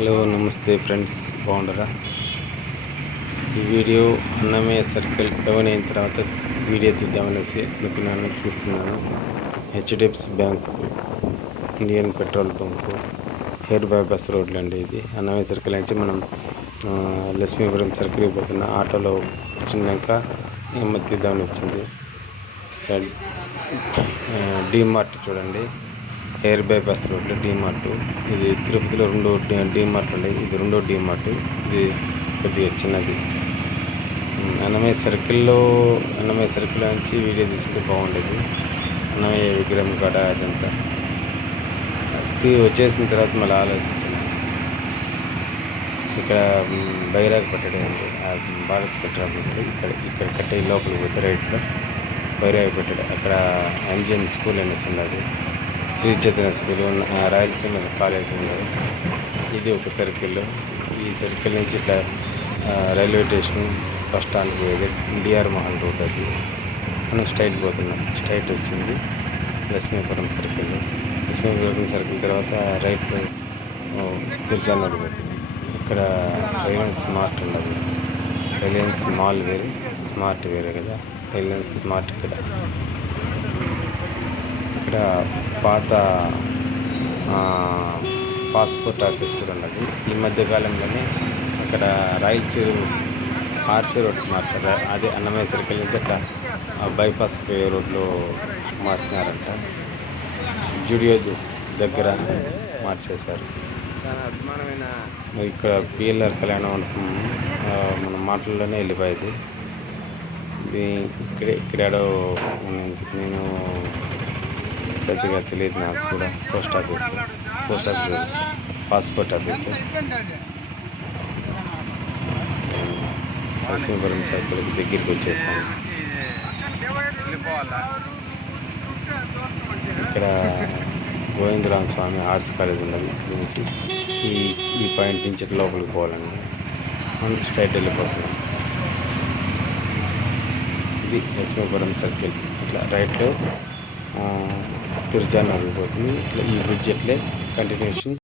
Hello నమస్తే friends, బాగుండరా? ఈ video Annamayya circle down అయిన తర్వాత వీడియో తీద్దామనేసి అనుకున్నాను, తీస్తున్నాను. HDFC bank, Indian petrol bunk, hair bypass రోడ్లు అండి. ఇది అన్నమయ్య సర్కిల్ నుంచి మనం లక్ష్మీపురం సర్కిల్కి పోతున్న ఆటోలో వచ్చినాక తీద్దామని వచ్చింది. డీమార్ట్ చూడండి, హెయిర్ బైపాస్ రోడ్లో డీమార్ట్. ఇది తిరుపతిలో రెండో డీమార్ట్ ఉండేది, ఇది రెండో డీమార్ట్. ఇది కొద్దిగా చిన్నది. అన్నమయ్య సర్కిల్ నుంచి వీడియో తీసుకుంటే బాగుండేది. అన్నమయ్య విగ్రహం కాడ అదంతా వచ్చేసిన తర్వాత మళ్ళీ ఆలోచించాను. ఇక్కడ బైరాగ్ పెట్టడం అండి, భారత్ పెట్రోల్ బంక్. ఇక్కడ కట్టే లోపలికి పోతే రైట్లో బైరాగ్ పెట్టాడు. అక్కడ ఇంజిన్ స్కూల్ అనేసి ఉన్నది, శ్రీ చైతన్య స్కూల్, రాయలసీమ కాలేజ్ ఉన్నది. ఇది ఒక సర్కిల్. ఈ సర్కిల్ నుంచి ఇట్లా రైల్వే స్టేషన్, బస్ స్టాండ్కి పోయేది ఎన్టీఆర్ మహల్ రోడ్. అది మనం స్ట్రైట్ పోతున్నాం. స్ట్రైట్ వచ్చింది లక్ష్మీపురం సర్కిల్. లక్ష్మీపురం సర్కిల్ తర్వాత రైట్లో తిరుచానూరు పోతుంది. ఇక్కడ రిలయన్స్ స్మార్ట్ ఉన్నది. రిలయన్స్ మాల్ వేరే, స్మార్ట్ వేరే కదా. రిలయన్స్ స్మార్ట్ ఇక్కడ పాత పాస్పోర్ట్ ఆఫీస్ కూడా ఉన్నది. ఈ మధ్యకాలంలోనే అక్కడ రాయల్ చెరువు ఆర్సీ రోడ్ మార్చారు. అదే అన్నమయ్య సర్కిల్ నుంచి అట్లా బైపాస్ పోయే రోడ్లో మార్చినారంట. జూడియో దగ్గర మార్చేశారు. చాలా అభిమానమైన ఇక్కడ పిఎల్ఆర్ కళ్యాణ మండపం మన మాటల్లోనే వెళ్ళిపోయేది. ఇది ఇక్కడేడో నేను పెద్దగా తెలియదు నాకు కూడా. Post office passport office. Lakshmipuram సర్కిల్కి దగ్గరికి వచ్చేసాను. ఇక్కడ గోవిందరామ స్వామి ఆర్ట్స్ కాలేజ్ ఉన్నది. ఇక్కడ నుంచి ఈ పాయింట్ నుంచి లోపలికి పోవాలండి. మనం స్ట్రైట్ వెళ్ళిపోతున్నాం. ఇది లక్ష్మీపురం సర్కిల్. ఇట్లా రైట్లో తిరుచానూరు పోతుంది. ఇట్లా ఈ బ్రిడ్జ్ అట్లే కంటిన్యూషన్